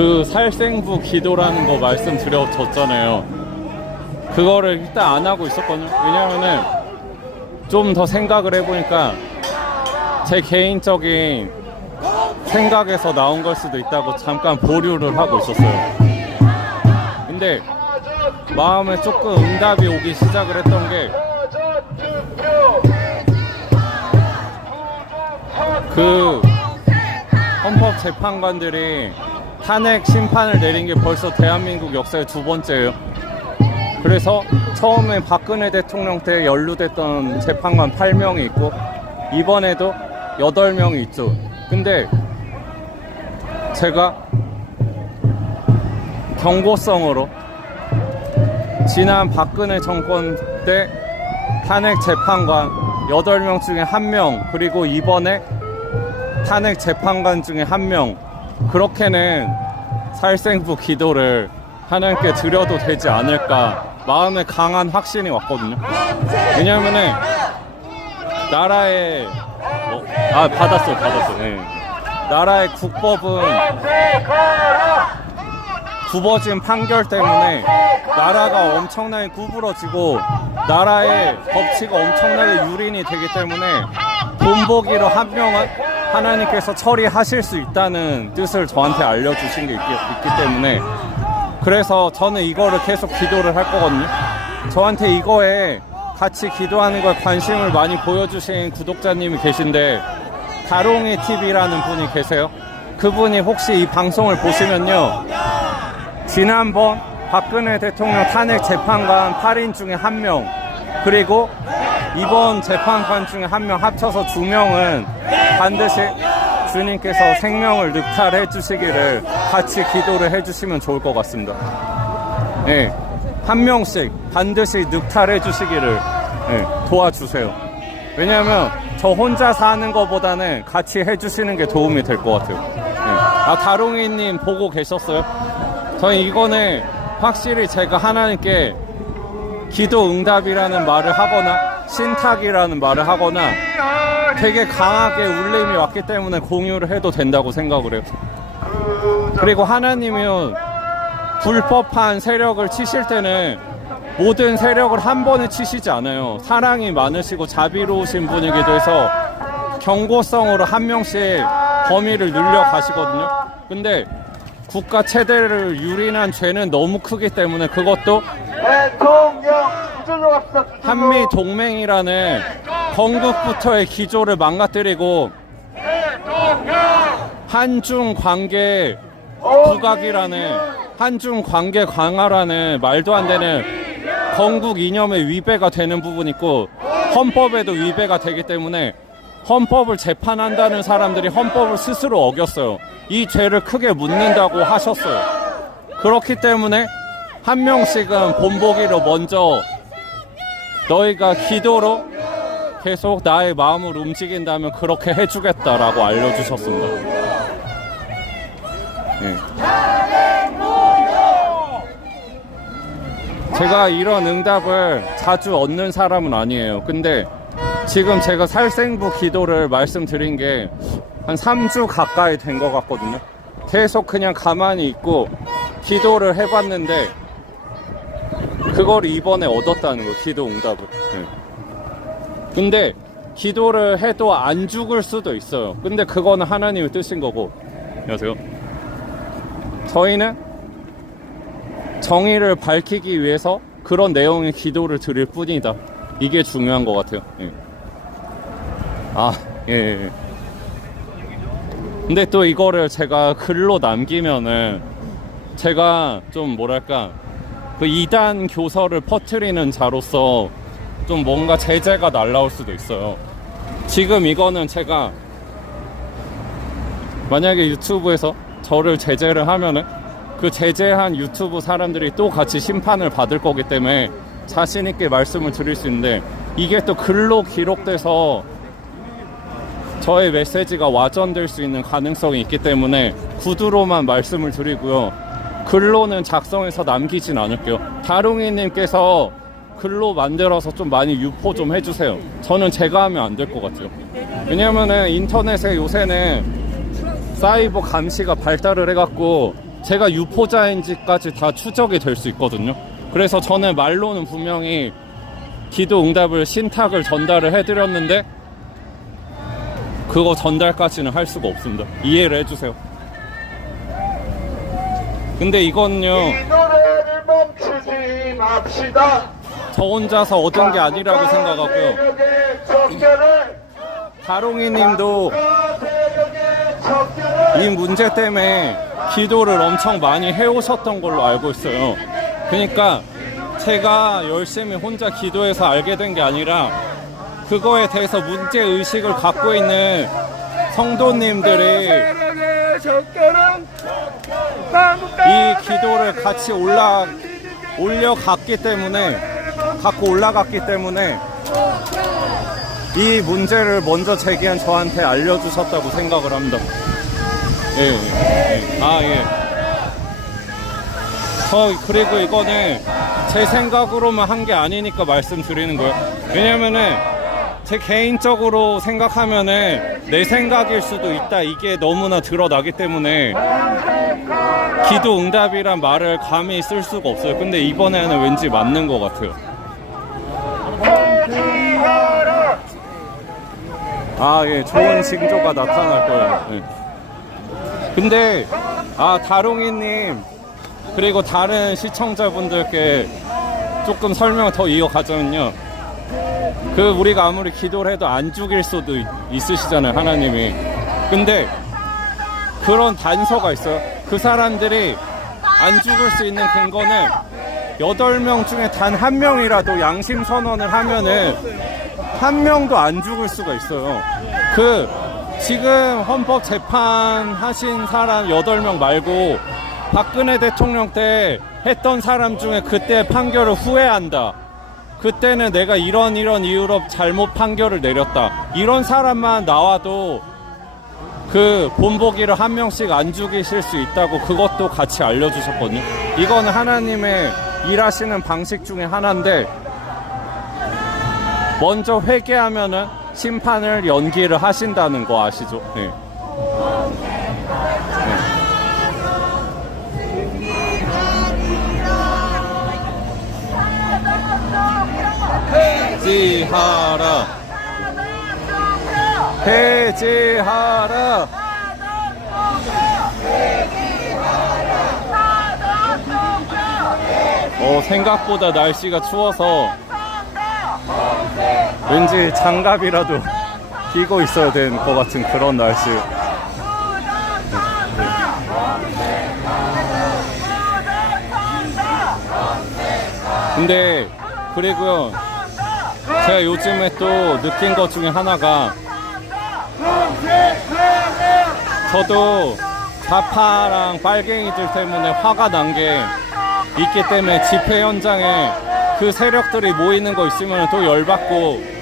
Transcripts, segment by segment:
그 살생부 기도라는 거 말씀드렸잖아요. 그거를 일단 안 하고 있었거든요. 왜냐면은 좀 더 생각을 해보니까 제 개인적인 생각에서 나온 걸 수도 있다고 잠깐 보류를 하고 있었어요. 근데 마음에 조금 응답이 오기 시작을 했던 게 그 헌법재판관들이 탄핵 심판을 내린 게 벌써 대한민국 역사의 두 번째예요. 그래서 처음에 박근혜 대통령 때 연루됐던 재판관 8명이 있고 이번에도 8명이 있죠. 근데 제가 경고성으로 지난 박근혜 정권 때 탄핵 재판관 8명 중에 1명, 그리고 이번에 탄핵 재판관 중에 1명, 그렇게는 살생부 기도를 하나님께 드려도 되지 않을까 마음에 강한 확신이 왔거든요. 왜냐면은 나라의 받았어. 네. 나라의 국법은 굽어진 판결 때문에 나라가 엄청나게 구부러지고 나라의 법치가 엄청나게 유린이 되기 때문에 본보기로 한 명은 하나님께서 처리하실 수 있다는 뜻을 저한테 알려주신 게 있기 때문에, 그래서 저는 이거를 계속 기도를 할 거거든요. 저한테 이거에 같이 기도하는 거에 관심을 많이 보여주신 구독자님이 계신데, 다롱이 TV라는 분이 계세요. 그분이 혹시 이 방송을 보시면요, 지난번 박근혜 대통령 탄핵 재판관 8인 중에 1명, 그리고 이번 재판관 중에 1명 합쳐서 2명은 반드시 주님께서 생명을 늑탈해 주시기를 같이 기도를 해주시면 좋을 것 같습니다. 네, 한 명씩 반드시 늑탈해 주시기를 도와주세요. 왜냐하면 저 혼자 사는 것보다는 같이 해주시는 게 도움이 될 것 같아요. 다롱이님 보고 계셨어요? 저는 이거는 확실히 제가 하나님께 기도 응답이라는 말을 하거나 신탁이라는 말을 하거나 되게 강하게 울림이 왔기 때문에 공유를 해도 된다고 생각을 해요. 그리고 하나님은 불법한 세력을 치실 때는 모든 세력을 한 번에 치시지 않아요. 사랑이 많으시고 자비로우신 분이기도 해서 경고성으로 한 명씩 범위를 늘려 가시거든요. 근데 국가 체대를 유린한 죄는 너무 크기 때문에 그것도 한미 동맹이라는 건국부터의 기조를 망가뜨리고 한중 관계 부각이라는, 한중 관계 강화라는 말도 안 되는 건국 이념에 위배가 되는 부분이 있고 헌법에도 위배가 되기 때문에 헌법을 재판한다는 사람들이 헌법을 스스로 어겼어요. 이 죄를 크게 묻는다고 하셨어요. 그렇기 때문에 한 명씩은 본보기로 먼저 너희가 기도로 계속 나의 마음을 움직인다면 그렇게 해주겠다라고 알려주셨습니다. 네. 제가 이런 응답을 자주 얻는 사람은 아니에요. 근데 지금 제가 살생부 기도를 말씀드린 게 한 3주 가까이 된 것 같거든요. 계속 그냥 가만히 있고 기도를 해봤는데 그걸 이번에 얻었다는 거예요. 기도 응답을. 네. 근데 기도를 해도 안 죽을 수도 있어요. 근데 그거는 하나님의 뜻인 거고. 안녕하세요. 저희는 정의를 밝히기 위해서 그런 내용의 기도를 드릴 뿐이다. 이게 중요한 것 같아요. 예. 예. 근데 또 이거를 제가 글로 남기면은 제가 좀 뭐랄까 그 이단 교서를 퍼뜨리는 자로서 좀 뭔가 제재가 날라올 수도 있어요. 지금 이거는 제가 만약에 유튜브에서 저를 제재를 하면은 그 제재한 유튜브 사람들이 또 같이 심판을 받을 거기 때문에 자신 있게 말씀을 드릴 수 있는데, 이게 또 글로 기록돼서 저의 메시지가 와전될 수 있는 가능성이 있기 때문에 구두로만 말씀을 드리고요. 글로는 작성해서 남기진 않을게요. 다롱이님께서 글로 만들어서 좀 많이 유포 좀 해주세요. 저는 제가 하면 안 될 것 같아요. 왜냐면은 인터넷에 요새는 사이버 감시가 발달을 해갖고 제가 유포자인지까지 다 추적이 될 수 있거든요. 그래서 저는 말로는 분명히 기도 응답을 신탁을 전달을 해드렸는데 그거 전달까지는 할 수가 없습니다. 이해를 해주세요. 근데 이건요, 이 노래를 멈추지 맙시다. 저 혼자서 얻은 게 아니라고 생각하고요. 다롱이 님도 이 문제 때문에 기도를 엄청 많이 해오셨던 걸로 알고 있어요. 그러니까 제가 열심히 혼자 기도해서 알게 된 게 아니라 그거에 대해서 문제의식을 갖고 있는 성도님들이 이 기도를 같이 갖고 올라갔기 때문에 이 문제를 먼저 제기한 저한테 알려주셨다고 생각을 합니다. 예. 그리고 이거는 제 생각으로만 한 게 아니니까 말씀드리는 거예요. 왜냐면은 제 개인적으로 생각하면은 내 생각일 수도 있다, 이게 너무나 드러나기 때문에 기도 응답이란 말을 감히 쓸 수가 없어요. 근데 이번에는 왠지 맞는 것 같아요. 예, 좋은 징조가 나타날 거예요. 예. 근데 다롱이님 그리고 다른 시청자분들께 조금 설명을 더 이어가자면요, 우리가 아무리 기도를 해도 안 죽일 수도 있으시잖아요, 하나님이. 근데 그런 단서가 있어요. 그 사람들이 안 죽을 수 있는 근거는 8명 중에 단 1명이라도 양심 선언을 하면은 1명도 안 죽을 수가 있어요. 지금 헌법 재판 하신 사람 8명 말고 박근혜 대통령 때 했던 사람 중에 그때 판결을 후회한다, 그때는 내가 이런 이유로 잘못 판결을 내렸다, 이런 사람만 나와도 본보기를 1명씩 안 죽이실 수 있다고 그것도 같이 알려주셨거든요. 이거는 하나님의 일하시는 방식 중에 하나인데, 먼저 회개하면은 심판을 연기를 하신다는 거 아시죠? 네. 해지하라, 해지하라. 생각보다 날씨가 추워서 왠지 장갑이라도 끼고 있어야 되는 것 같은 그런 날씨. 근데 그리고요, 제가 요즘에 또 느낀 것 중에 하나가, 저도 좌파랑 빨갱이들 때문에 화가 난 게 있기 때문에 집회 현장에 그 세력들이 모이는 거 있으면 또 열받고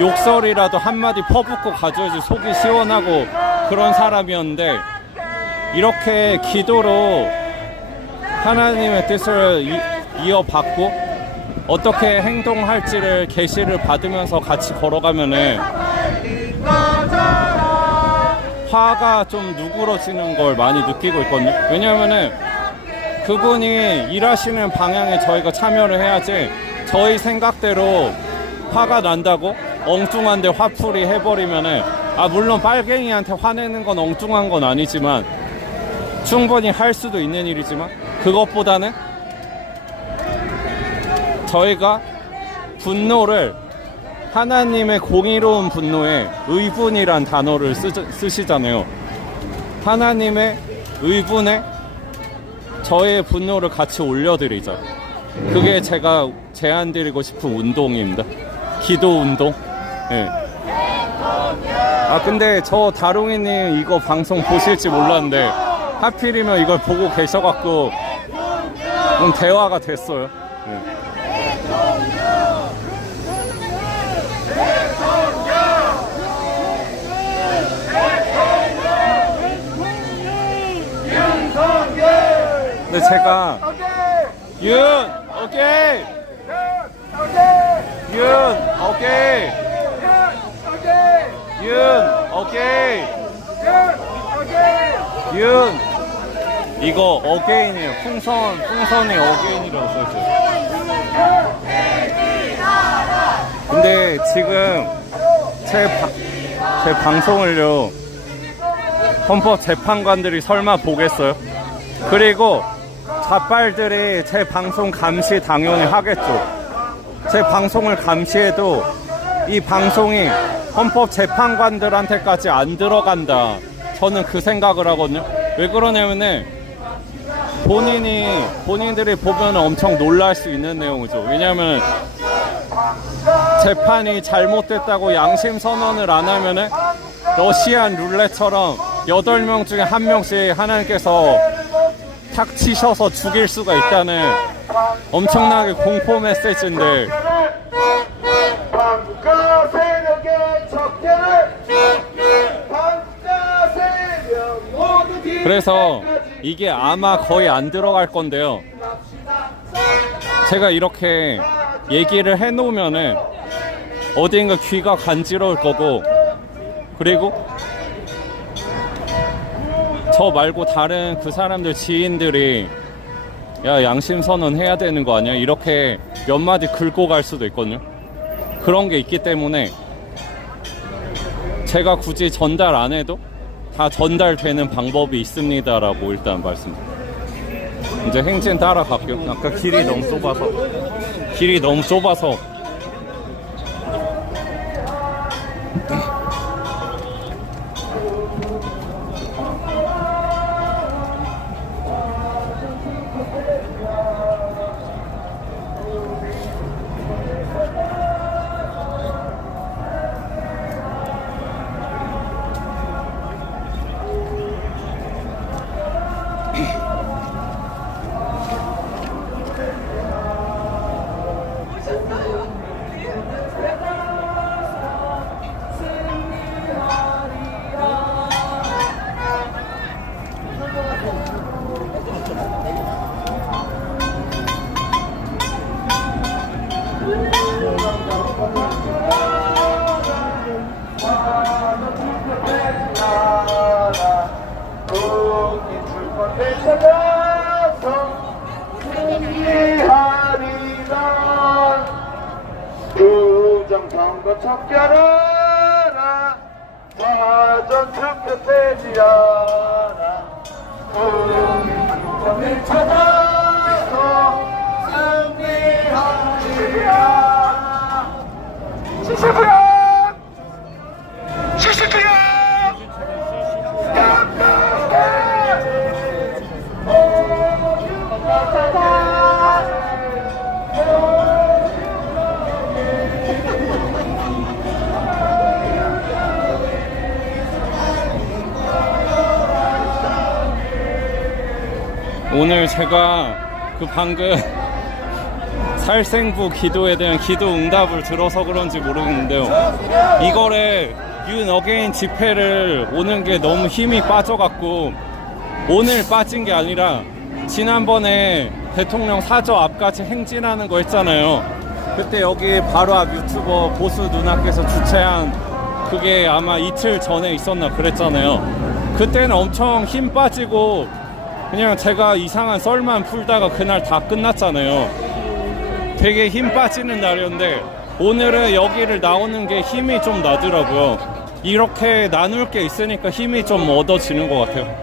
욕설이라도 한마디 퍼붓고 가져야지 속이 시원하고 그런 사람이었는데, 이렇게 기도로 하나님의 뜻을 이어받고 어떻게 행동할지를 계시를 받으면서 같이 걸어가면은 화가 좀 누그러지는 걸 많이 느끼고 있거든요. 왜냐면은 그분이 일하시는 방향에 저희가 참여를 해야지, 저희 생각대로 화가 난다고 엉뚱한데 화풀이 해버리면은, 물론 빨갱이한테 화내는 건 엉뚱한 건 아니지만 충분히 할 수도 있는 일이지만, 그것보다는 저희가 분노를, 하나님의 공의로운 분노에 의분이란 단어를 쓰시잖아요. 하나님의 의분에 저의 분노를 같이 올려드리자. 그게 제가 제안드리고 싶은 운동입니다. 기도 운동. 네. 근데 저 다롱이님 이거 방송 보실지 몰랐는데 하필이면 이걸 보고 계셔갖고 대화가 됐어요. 네. 근데 제가 오케이 이거 어게인이에요. 풍선이 어게인이라고 써있어요. 근데 지금 제 방송을요, 헌법재판관들이 설마 보겠어요? 그리고 좌빨들이 제 방송 감시 당연히 하겠죠. 제 방송을 감시해도 이 방송이 헌법재판관들한테까지 안 들어간다. 저는 그 생각을 하거든요. 왜 그러냐면은 본인들이 보면 엄청 놀랄 수 있는 내용이죠. 왜냐면 재판이 잘못됐다고 양심 선언을 안 하면은 러시안 룰렛처럼 8명 중에 1명씩 하나님께서 탁 치셔서 죽일 수가 있다는 엄청나게 공포 메시지인데, 반가 세력의 적대를 반가 세력 모두 그래서 이게 아마 거의 안 들어갈 건데요. 제가 이렇게 얘기를 해놓으면은 어딘가 귀가 간지러울 거고, 그리고 저 말고 다른 그 사람들 지인들이 야, 양심 선언 해야 되는 거 아니야? 이렇게 몇 마디 긁고 갈 수도 있거든요. 그런 게 있기 때문에 제가 굳이 전달 안 해도 다 전달되는 방법이 있습니다라고 일단 말씀드립니다. 이제 행진 따라갈게요. 아까 길이 너무 좁아서 부정선거 척결하라 사전 투표 폐지하라 국민을 찾아서 승리하리라. 시시부연 시시부연 오늘 제가 그 방금 살생부 기도에 대한 기도 응답을 들어서 그런지 모르겠는데요, 이거를 윤 어게인 집회를 오는 게 너무 힘이 빠져갖고, 오늘 빠진 게 아니라 지난번에 대통령 사저 앞까지 행진하는 거 했잖아요. 그때 여기 바로 앞 유튜버 보수 누나께서 주최한 그게 아마 이틀 전에 있었나 그랬잖아요. 그때는 엄청 힘 빠지고 그냥 제가 이상한 썰만 풀다가 그날 다 끝났잖아요. 되게 힘 빠지는 날이었는데 오늘은 여기를 나오는 게 힘이 좀 나더라고요. 이렇게 나눌 게 있으니까 힘이 좀 얻어지는 것 같아요.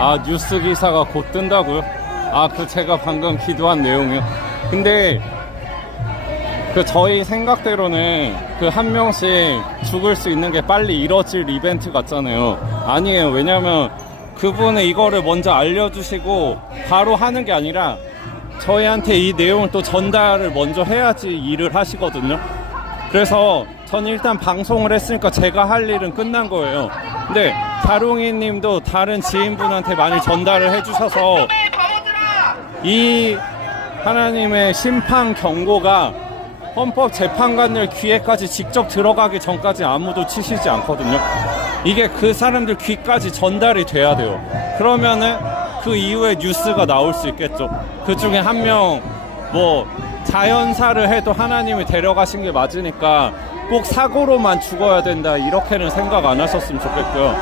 아, 뉴스 기사가 곧 뜬다고요? 아, 그 제가 방금 기도한 내용이요. 근데 그 저희 생각대로는 그 한 명씩 죽을 수 있는 게 빨리 이뤄질 이벤트 같잖아요. 아니에요. 왜냐면 그분은 이거를 먼저 알려주시고 바로 하는 게 아니라 저희한테 이 내용을 또 전달을 먼저 해야지 일을 하시거든요. 그래서 저는 일단 방송을 했으니까 제가 할 일은 끝난 거예요. 근데 다롱이 님도 다른 지인분한테 많이 전달을 해주셔서 이 하나님의 심판 경고가 헌법재판관들 귀에까지 직접 들어가기 전까지 아무도 치시지 않거든요. 이게 그 사람들 귀까지 전달이 돼야 돼요. 그러면은 그 이후에 뉴스가 나올 수 있겠죠. 그 중에 한 명 뭐 자연사를 해도 하나님이 데려가신 게 맞으니까 꼭 사고로만 죽어야 된다 이렇게는 생각 안 하셨으면 좋겠고요.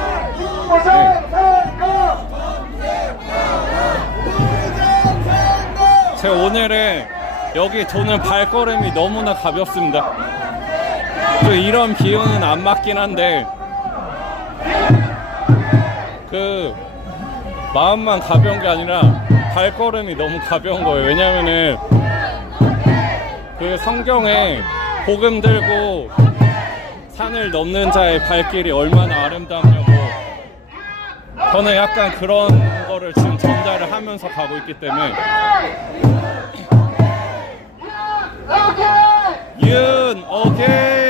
제 오늘의 여기 도는 발걸음이 너무나 가볍습니다. 그 이런 비유는 안 맞긴 한데 그 마음만 가벼운 게 아니라 발걸음이 너무 가벼운 거예요. 왜냐면은 그 성경에 복음 들고 산을 넘는 자의 발길이 얼마나 아름답냐고 저는 약간 그런 거를 지금 전달을 하면서 가고 있기 때문에 윤 오케이